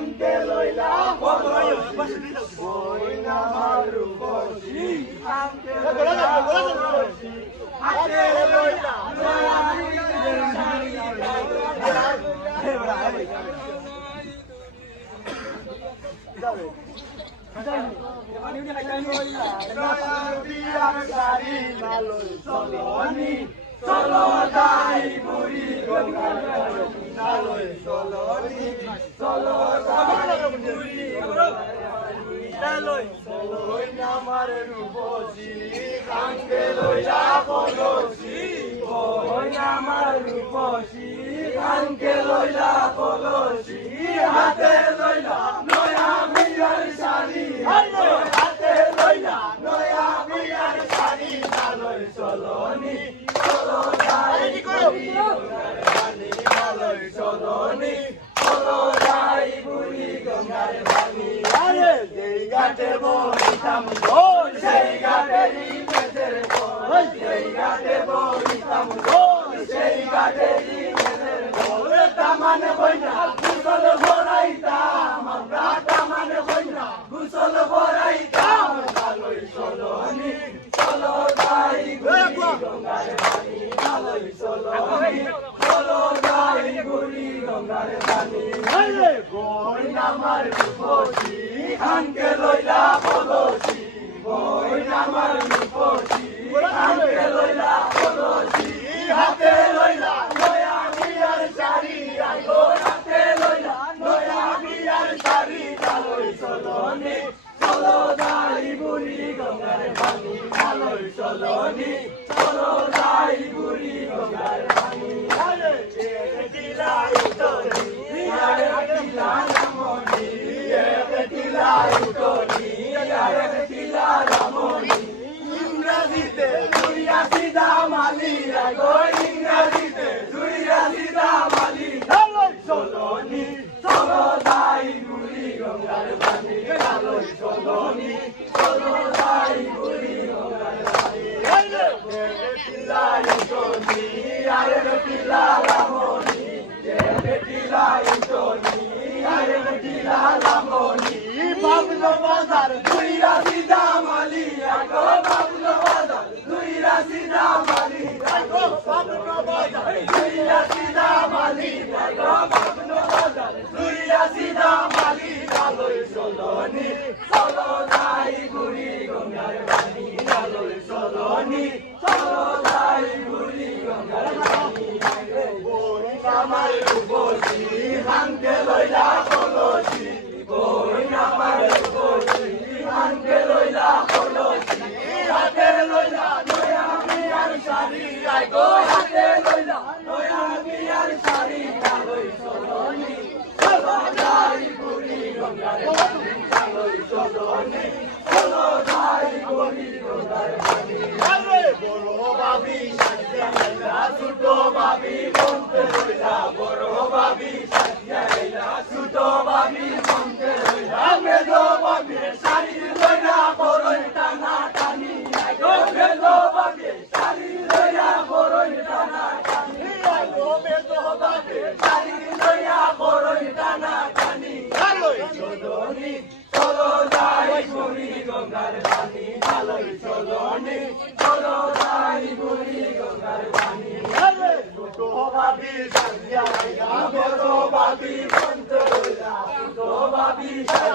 হাঙ্কে লইলা বই না মারু বসি হাঙ্কে লইলা বসি হাতে লইলা চলো যাই বুড়ি গঙ্গার নালয় চলো চলো যাই বুড়ি নালয় চলোই নামার রূপসী কাঙ্গে লইলা বলসি ওই নামার রূপসী কাঙ্গে লইলা বলসি হাতে লইলা নয়া মিয়ার শাড়ি হাতে লইলা নয়া মিয়ার শাড়ি নালয় চলনি চলো যাই বুড়ি গঙ্গার পানি নালয় চলনি চলো যাই বুড়ি গঙ্গার পানি আরে যেই ঘাটে বইতাম গোল সেই ঘাটেরই মেঘের গোল সেই ঘাটে বইতাম গোল সেই ঘাটেরই মেঘের গোল তামান বইনা গুসল ভরাইতাম আমরা তামান বইনা গুসল ভরাইতাম নালয় চলনি চলো যাই বুড়ি গঙ্গার পানি নালয় চলনি চলো যাই বুড়ি গঙ্গার পানি আরে বই নামার রূপসী হাঙ্কে লইলা বলসি বই নামার রূপসী হাঙ্কে লইলা বলসি হাতে লইলা নয়া মিয়ার শাড়ি আইগো হাতে লইলা নয়া মিয়ার শাড়ি নালয় চলনি চলো যাই বুড়ি গঙ্গার পানি নালয় চলনি চলো যাই বুড়ি গঙ্গার পানি আরে টিলাই তোরি আরে টিলাই মনি টিলাই তোরি আরে টিলাই রামনি ইংরেজিতে দুইয়া সিধা মালি আগো ইংরেজিতে দুইয়া সিধা মালি নালয় চলনি চলো যাই বুড়ি গঙ্গার পানি নালয় চলনি চলো যাই বুড়ি গঙ্গার পানি আরে টিলাই তোরি আরে টিলাই রামনি টিলাই তোরি আরে টিলাই রামনি বাবলো বাজার দুইরা সিধা মালি আগো বাবলো বাজার দুইরা সিধা মালি আগো বাবলো বাজার দুইরা সিধা মালি আগো বাবলো বাজার দুইরা সিধা মালি নালয় চলনি চলো যাই বুড়ি গঙ্গার পানি নালয় চলনি চলো যাই বুড়ি গঙ্গার পানি বই নামার রূপসী হাঙ্কে লইলা বলসি বই নামার রূপসী হাঙ্কে লইলা বলসি হাতে লইলা নয়া মিয়ার শাড়ি আইগো হাতে লইলা নয়া মিয়ার শাড়ি নালয় চলনি চলো যাই বুড়ি গঙ্গার পানি নালয় চলনি চলো যাই বুড়ি গঙ্গার পানি আরে বড় বাবি সাজিয়া আইলা ছোট বাবি মনতে লইলা বড় বাবি সাজিয়া আইলা ছোট বাবি মনতে লইলা মেজো বাবি শাড়ি লইলা বড়ই টানা টানি আগো মেজো বাবি শাড়ি লইলা বড়ই টানা টানি আগো মেজো বাবি শাড়ি লইলা বড়ই টানা টানি নালয় চলনি চলো যাই বুড়ি গঙ্গার পানি নালয় চলনি চলো যাই বুড়ি গঙ্গার পানি আরে ছোট বাবি সাজিয়া আইলা বড় বাবি মনতে লইলা ছোট বাবি